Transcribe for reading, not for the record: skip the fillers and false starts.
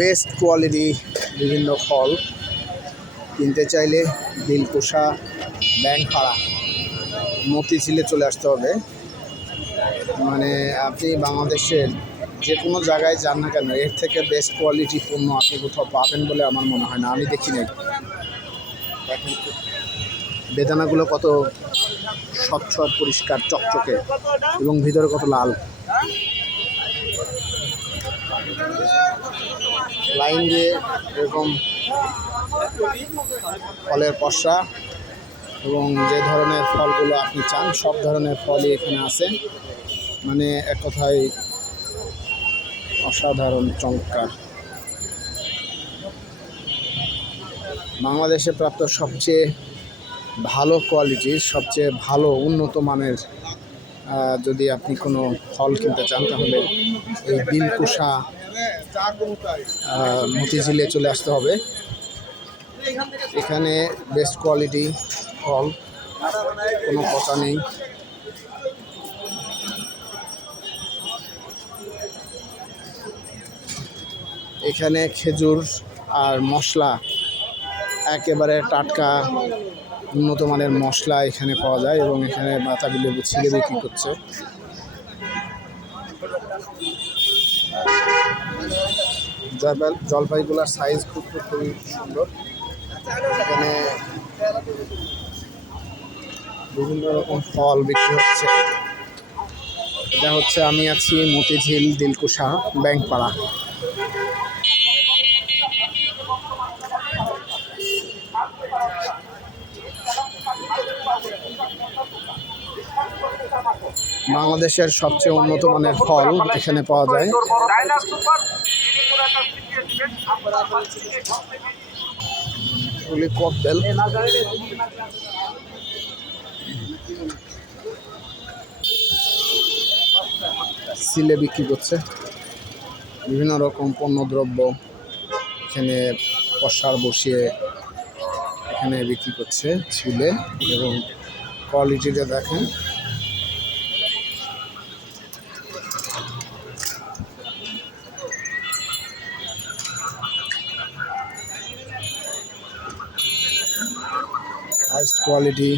Best quality বিভিন্ন ফল কিনতে চাইলে দিলকুশা ব্যাংকপাড়া মতিঝিলে চলে আসতে হবে। মানে আপনি বাংলাদেশের যে কোনো জায়গায় যান না কেন, এর থেকে বেস্ট কোয়ালিটি পণ্য আপনি কোথাও পাবেন বলে আমার মনে হয় না, আমি দেখি নাই। দেখেন বেদানাগুলো কত স্বচ্ছ পরিষ্কার চকচকে এবং ভিতরে কত লাল। লাইন দিয়ে এরকম ফলের পসরা এবং যে ধরনের ফলগুলো আপনি চান সব ধরনের ফলই এখানে আছে। মানে এক কথায় অসাধারণ চমৎকার। বাংলাদেশে প্রাপ্ত সবচেয়ে ভালো কোয়ালিটির, সবচেয়ে ভালো উন্নত মানের যদি আপনি কোনো ফল কিনতে চান তাহলে এই দিলকুশা মতিঝিলে চলে আসতে হবে। এখানে বেস্ট কোয়ালিটি ফল, কোনো পচা নেই। এখানে খেজুর আর মশলা একেবারে টাটকা উন্নত মানের মশলা এখানে পাওয়া যায় এবং এখানে বাতাবি লেবু ছিঁড়ে বিক্রি করছে। জলপাইগুলোর সাইজ খুবই সুন্দর। এখানে বিভিন্ন রকম ফল বিক্রি হচ্ছে। এটা হচ্ছে আমি আছি মতিঝিল দিলকুশা ব্যাংকপাড়া। বাংলাদেশের সবচেয়ে উন্নত মানের ফল এখানে পাওয়া যায়। ককটেল সিলে বিক্রি করছে। বিভিন্ন রকম পণ্যদ্রব্য এখানে পসার বসিয়ে এখানে বিক্রি করছে ছিলে, এবং কোয়ালিটিটা দেখেন। Highest quality